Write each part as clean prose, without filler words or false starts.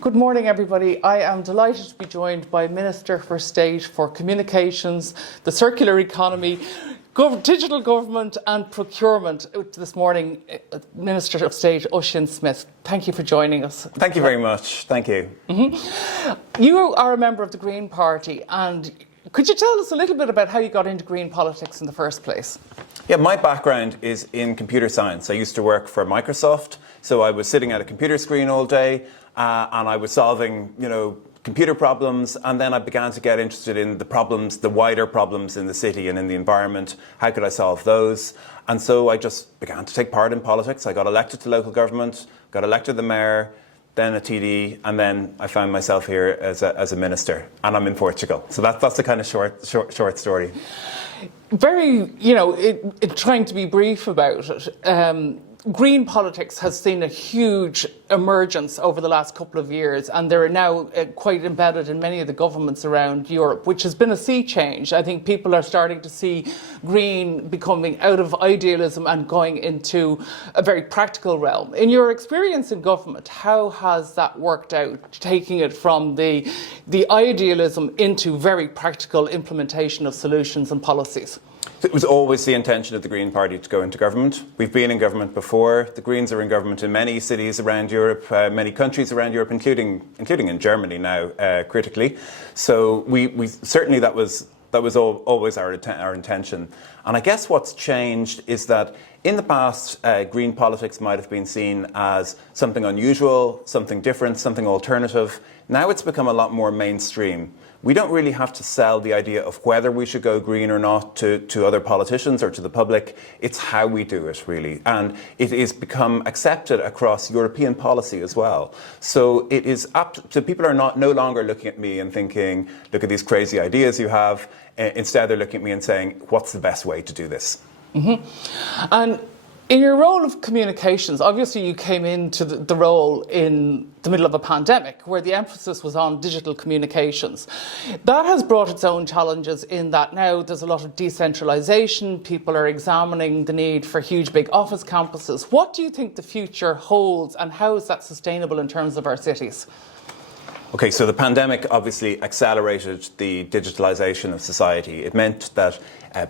Good morning, everybody. I am delighted to be joined by Minister for State for Communications, the Circular Economy, Digital Government and Procurement this morning, Minister of State Ossian Smyth. Thank you for joining us. Thank you very much. Thank you. You are a member of the Green Party, and could you tell us a little bit about how you got into green politics in the first place? Yeah, my background is in computer science. I used to work for Microsoft, so I was sitting at a computer screen all day and I was solving, computer problems, and then I began to get interested in the problems, the wider problems in the city and in the environment. How could I solve those? And so I just began to take part in politics. I got elected to local government, got elected the mayor, then a TD, and then I found myself here as a minister, and I'm in Portugal. So that's the kind of short story. Very, trying to be brief about it. Green politics has seen a huge emergence over the last couple of years, and they're now quite embedded in many of the governments around Europe, which has been a sea change. I think people are starting to see green becoming out of idealism and going into a very practical realm. In your experience in government, how has that worked out, taking it from the idealism into very practical implementation of solutions and policies? It was always the intention of the Green Party to go into government. We've been in government before. The Greens are in government in many cities around Europe, many countries around Europe, including in Germany now, critically. So we certainly that was always our intention. And I guess what's changed is that in the past, green politics might have been seen as something unusual, something different, something alternative. Now it's become a lot more mainstream. We don't really have to sell the idea of whether we should go green or not to other politicians or to the public. It's how we do it, really. And it is become accepted across European policy as well. So it is so people are no longer looking at me and thinking, look at these crazy ideas you have. Instead, they're looking at me and saying, what's the best way to do this? Mm-hmm. And in your role of communications, obviously you came into the role in the middle of a pandemic where the emphasis was on digital communications. That has brought its own challenges in that now there's a lot of decentralisation, people are examining the need for huge big office campuses. What do you think the future holds, and how is that sustainable in terms of our cities? Okay, so the pandemic obviously accelerated the digitalisation of society. It meant that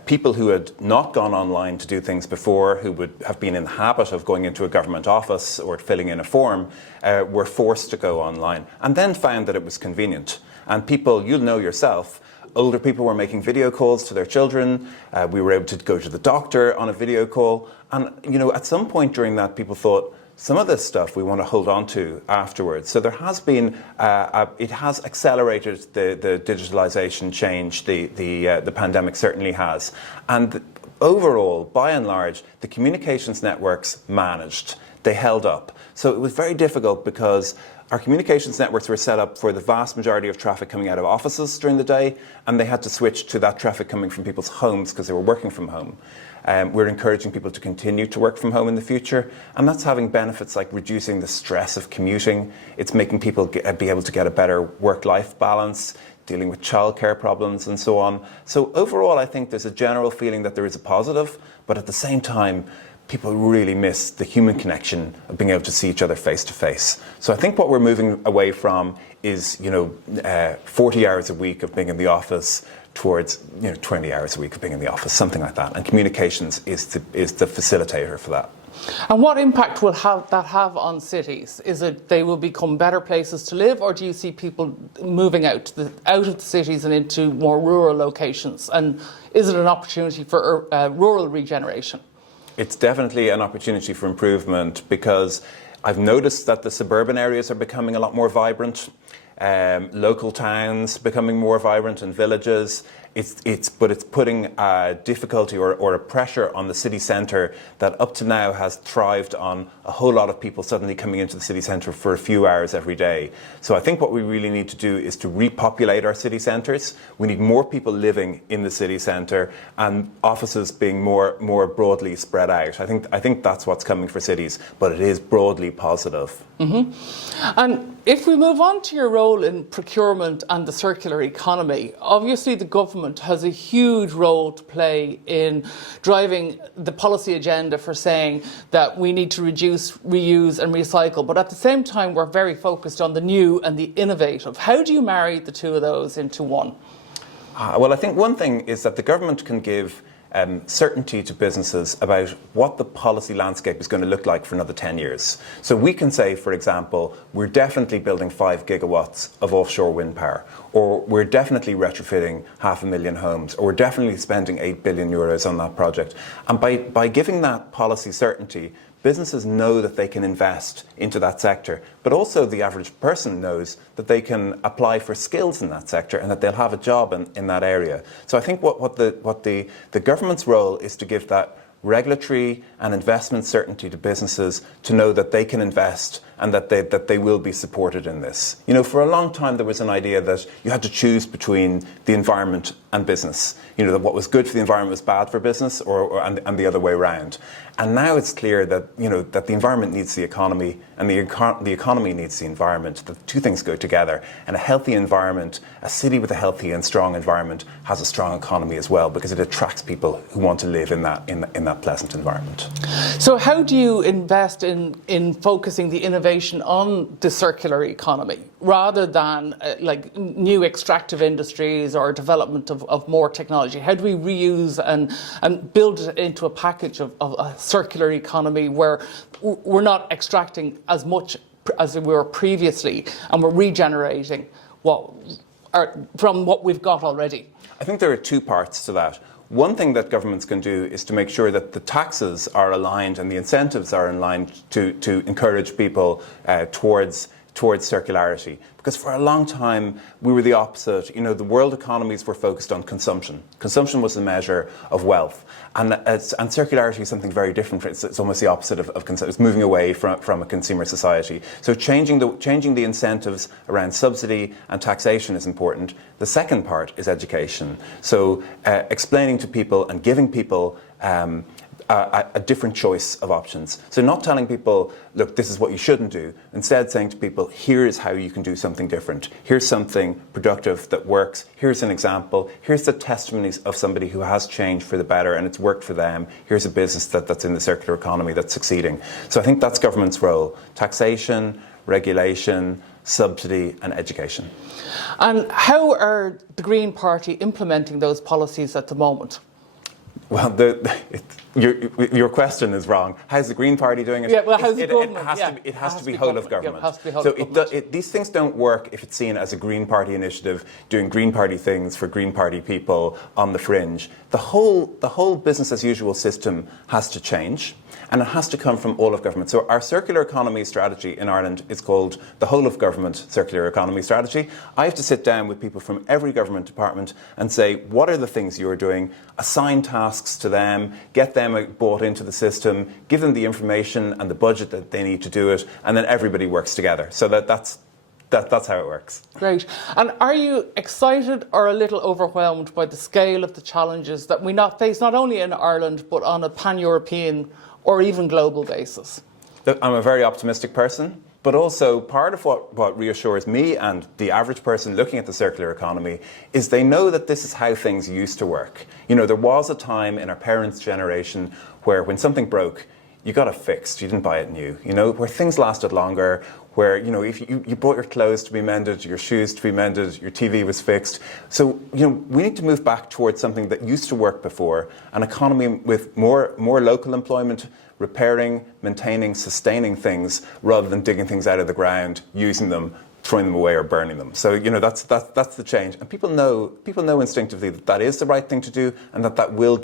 people who had not gone online to do things before, who would have been in the habit of going into a government office or filling in a form, were forced to go online, and then found that it was convenient. And people, you'll know yourself, older people were making video calls to their children. We were able to go to the doctor on a video call. And, at some point during that, people thought, some of this stuff we want to hold on to afterwards. So there has been, it has accelerated the digitalisation change, the pandemic certainly has. And overall, by and large, the communications networks managed. They held up. So it was very difficult because our communications networks were set up for the vast majority of traffic coming out of offices during the day, and they had to switch to that traffic coming from people's homes because they were working from home. We're encouraging people to continue to work from home in the future, and that's having benefits like reducing the stress of commuting. It's making people be able to get a better work-life balance, dealing with childcare problems and so on. So overall, I think there's a general feeling that there is a positive, but at the same time, people really miss the human connection of being able to see each other face to face. So I think what we're moving away from is, 40 hours a week of being in the office towards 20 hours a week of being in the office, something like that. And communications is the facilitator for that. And what impact will that have on cities? Is it they will become better places to live, or do you see people moving out of the cities and into more rural locations? And is it an opportunity for rural regeneration? It's definitely an opportunity for improvement, because I've noticed that the suburban areas are becoming a lot more vibrant. Local towns becoming more vibrant, and villages. It's putting a difficulty or a pressure on the city centre that up to now has thrived on a whole lot of people suddenly coming into the city centre for a few hours every day. So I think what we really need to do is to repopulate our city centres. We need more people living in the city centre, and offices being more broadly spread out. I think that's what's coming for cities, but it is broadly positive. Mm-hmm. And if we move on to your role in procurement and the circular economy, obviously the government government has a huge role to play in driving the policy agenda for saying that we need to reduce, reuse and recycle. But at the same time, we're very focused on the new and the innovative. How do you marry the two of those into one? Well, I think one thing is that the government can give certainty to businesses about what the policy landscape is going to look like for another 10 years. So we can say, for example, we're definitely building 5 gigawatts of offshore wind power, or we're definitely retrofitting 500,000 homes, or we're definitely spending €8 billion on that project. And by giving that policy certainty, businesses know that they can invest into that sector, but also the average person knows that they can apply for skills in that sector and that they'll have a job in that area. So I think what the government's role is to give that regulatory and investment certainty to businesses to know that they can invest and that they will be supported in this. You know, for a long time there was an idea that you had to choose between the environment and business. You know, that what was good for the environment was bad for business, and the other way around. And now it's clear that, you know, that the environment needs the economy and the economy needs the environment. The two things go together. And a healthy environment, a city with a healthy and strong environment, has a strong economy as well, because it attracts people who want to live in that pleasant environment. So how do you invest in focusing the innovation on the circular economy rather than like new extractive industries or development of more technology? How do we reuse and build it into a package of a circular economy where we're not extracting as much as we were previously and we're regenerating from what we've got already? I think there are two parts to that. One thing that governments can do is to make sure that the taxes are aligned and the incentives are aligned to encourage people towards circularity. Because for a long time, we were the opposite. You know, the world economies were focused on consumption. Consumption was the measure of wealth. And circularity is something very different. It's almost the opposite of consumption. It's moving away from a consumer society. So changing the incentives around subsidy and taxation is important. The second part is education. So explaining to people and giving people a different choice of options. So not telling people, look, this is what you shouldn't do. Instead saying to people, here's how you can do something different. Here's something productive that works. Here's an example. Here's the testimonies of somebody who has changed for the better and it's worked for them. Here's a business that's in the circular economy that's succeeding. So I think that's government's role. Taxation, regulation, subsidy and education. And how are the Green Party implementing those policies at the moment? Well, your question is wrong. How's the Green Party doing it? Yeah, well, how's the government? It has to be whole of government. Yeah, it has to be whole of government. These things don't work if it's seen as a Green Party initiative, doing Green Party things for Green Party people on the fringe. The whole business as usual system has to change, and it has to come from all of government. So our circular economy strategy in Ireland is called the Whole of Government Circular Economy Strategy. I have to sit down with people from every government department and say, what are the things you're doing? Assign tasks to them, get them bought into the system, give them the information and the budget that they need to do it, and then everybody works together. So that's how it works. Great. And are you excited or a little overwhelmed by the scale of the challenges that we face not only in Ireland but on a pan-European or even global basis? Look, I'm a very optimistic person, but also part of what reassures me and the average person looking at the circular economy is they know that this is how things used to work. You know, there was a time in our parents' generation where when something broke, you got it fixed, you didn't buy it new, you know, where things lasted longer, where, you know, if you bought your clothes to be mended, your shoes to be mended, your TV was fixed. So, you know, we need to move back towards something that used to work before, an economy with more local employment, repairing, maintaining, sustaining things, rather than digging things out of the ground, using them, throwing them away or burning them. So, you know, that's the change. And people know instinctively that is the right thing to do, and that will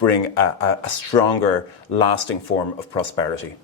bring a stronger, lasting form of prosperity.